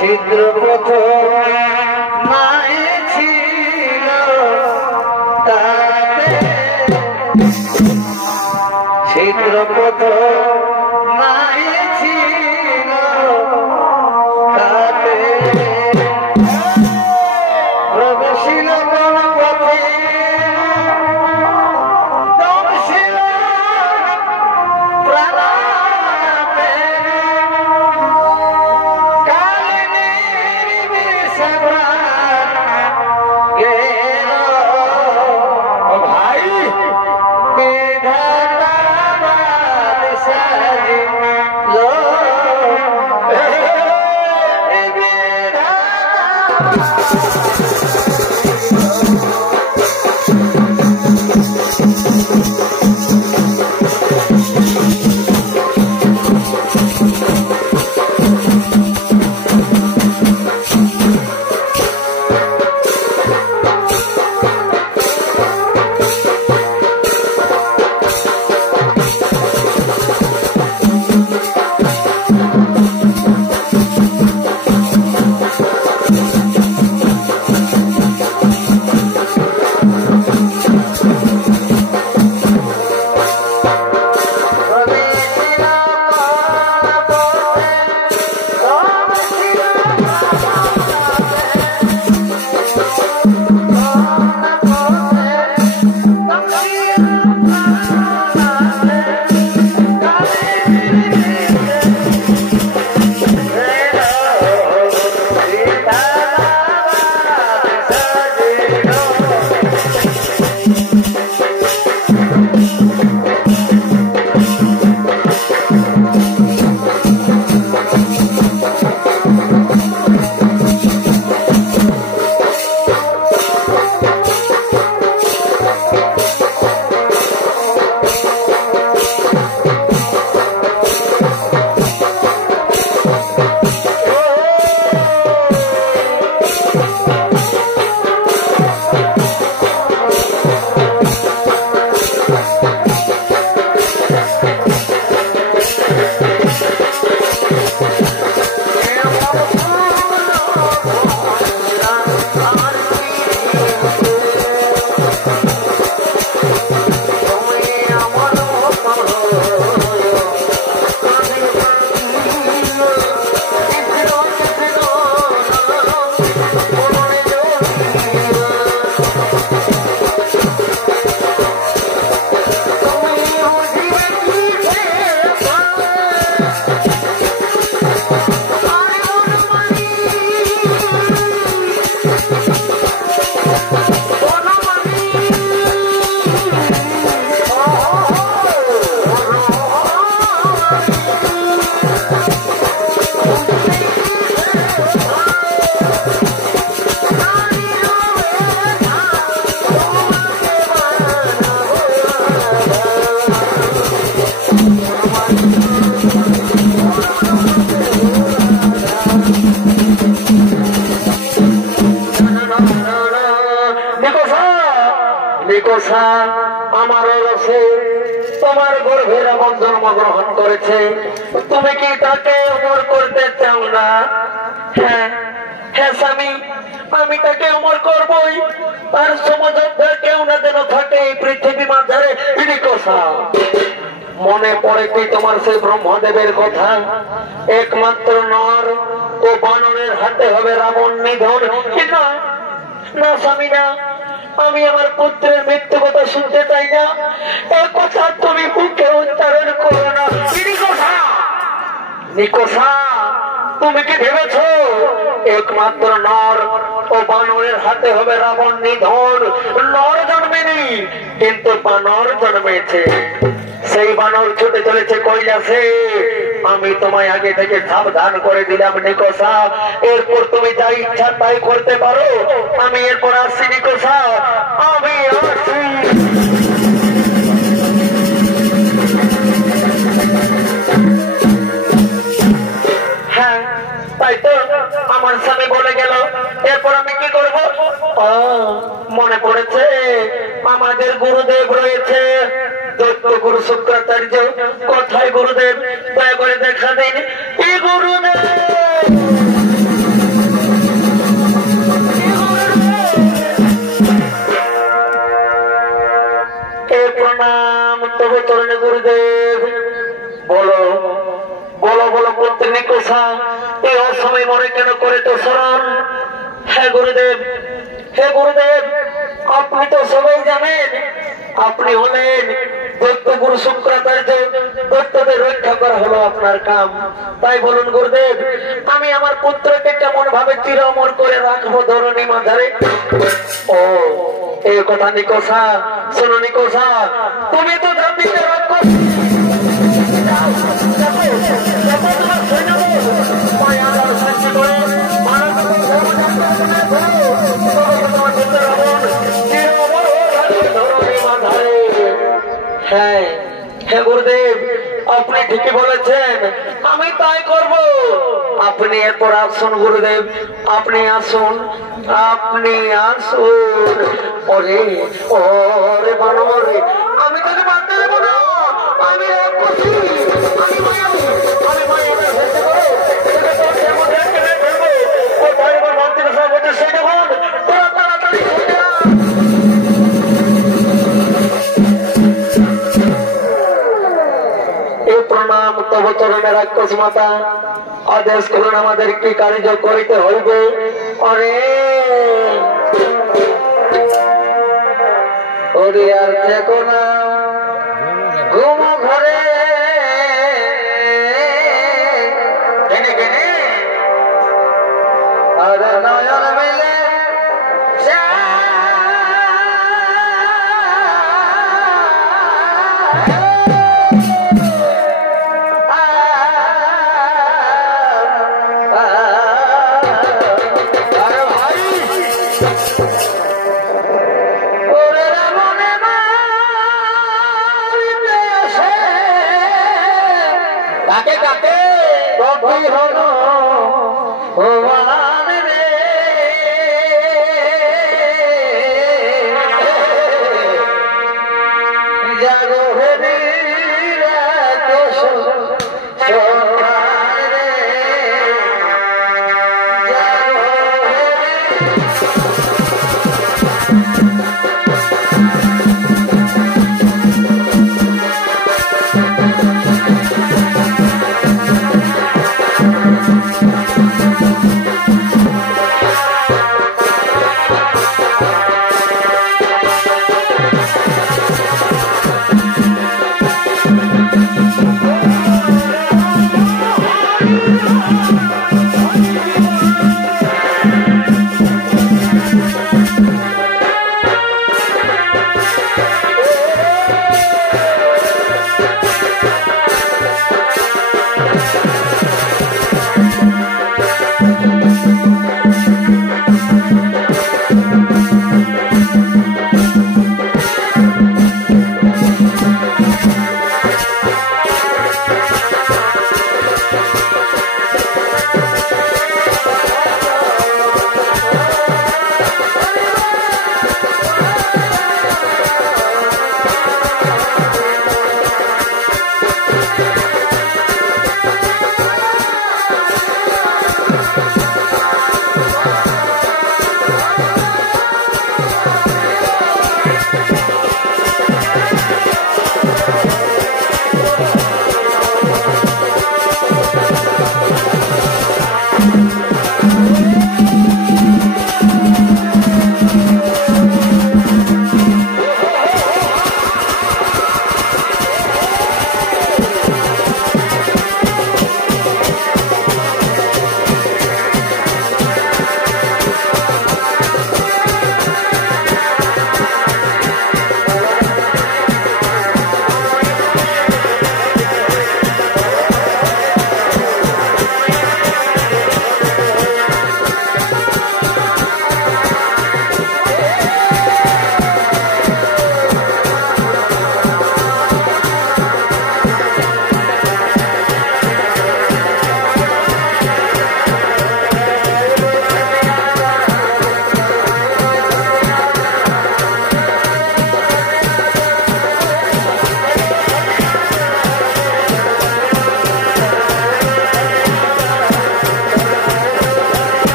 ছিদ্রপথ মায়ে ছিল তাতে ছিদ্রপথ মায়ে ছিল তাতে প্রবেশিল গণপতি দমশিল প্রাণাতে কালিনীর বিষভ্রা গেল ভাই বিধাতা সাজিল আমার রসে তোমার গর্ভের এমন জন্মগ্রহণ করেছে, তুমি কি তাকে অমর করতে চাও না? হ্যাঁ হ্যাঁ স্বামী, আমি তাকে অমর করবই। তার সমযোদ্ধা কেউ না যেন থাকে এই পৃথিবী মাঝারে। মনে পড়ে কি তোমার সেই ব্রহ্মদেবের কথা? একমাত্র নর ও বানরের হাতে হবে রাবণ নিধন। না স্বামী না, আমি আমার পুত্রের মৃত্যু কথা শুনতে চাই না। এই কথা তুমি মুখে উচ্চারণ করো না। নিকোষা, তুমি কি ভেবেছ একমাত্র নর ও বানরের হাতে হবে রাবণ নিধন? নর জন্মেনি, কিন্তু বানর জন্মেছে। সেই বানর ছুটে চলেছে কৈলাসে। আমি তোমায় আগে থেকে সাবধান করে দিলাম নিকোষা, এরপর তুমি যা ইচ্ছা তাই করতে পারো। আমি এরপর আসছি নিকোষা, আমি আসছি। হ্যাঁ তাই তো আমার স্বামী বলে গেল, এরপর আমি কি করব? মনে পড়েছে আমাদের গুরুদেব রয়েছে, দত্ত গুরু শুক্রাচার্য। কোথায় গুরুদেব? দয়া করে দেখা দিন। এই গুরুদেব নিকোষা এই অসময় মরে কেন করে তো স্মরণ। হে গুরুদেব, হে গুরুদেব, আপনি তো সবাই জানেন আপনি হলেন দৈত্যগুরু শুক্রাচার্য, দৈত্যদের রক্ষা করা হলো আপনার কাম। তাই বলুন গুরুদেব, আমি আমার পুত্রকে কেমন ভাবে চির অমর করে রাখবো ধরণী মাঝারে? ও এই কথা নিকোষা, শোনো নিকোষা, তুমি তো জাতিতে রক্ষা হ্যাঁ হ্যাঁ গুরুদেব, আপনি ঠিকই বলেছেন, আমি তাই করব। আপনি এরপর আসুন গুরুদেব, আপনি আসুন, আপনি আসুন। ওরে ওরে বানরে, আমি তোকে মানতে দেবো না, আমি খুশি, আমি মায়াবী, আমি মায়াবী হতে পারো, তোকে তোর যেমন দেখতে ফেলবো, ওর বাড়িবার মন্ত্রী সব হচ্ছে সেই যখন তোরা তাড়াতাড়ি ছুটে আয়। প্রণাম তব চরণে রাক্ষস মাতা, আদেশ করুন আমাদের কি কার্য করিতে হইবে। অরে ওরে আর থেকো না ঘুম ঘরে, কেনে কেনে আর নয়ন মিলে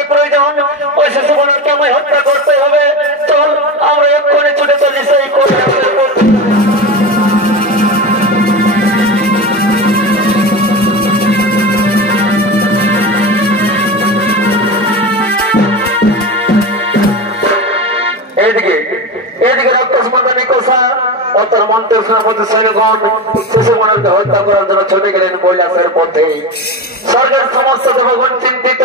এক্ষুনি প্রয়োজন, ওই শিশু বানরকে আমায় হত্যা করতে হবে। চল আমরা এক্ষুনি ছুটে চলি সেই কৈলাসের পথে। এদিকে রাক্ষস মাতা নিকোষা ও তার মন্ত্রের সেনাপতি সৈন্যগণ শিশু বানরকে হত্যা করার জন্য ছুটে গেলেন কৈলাসের পথে। স্বর্গের সমস্ত দেবগণ চিন্তিত।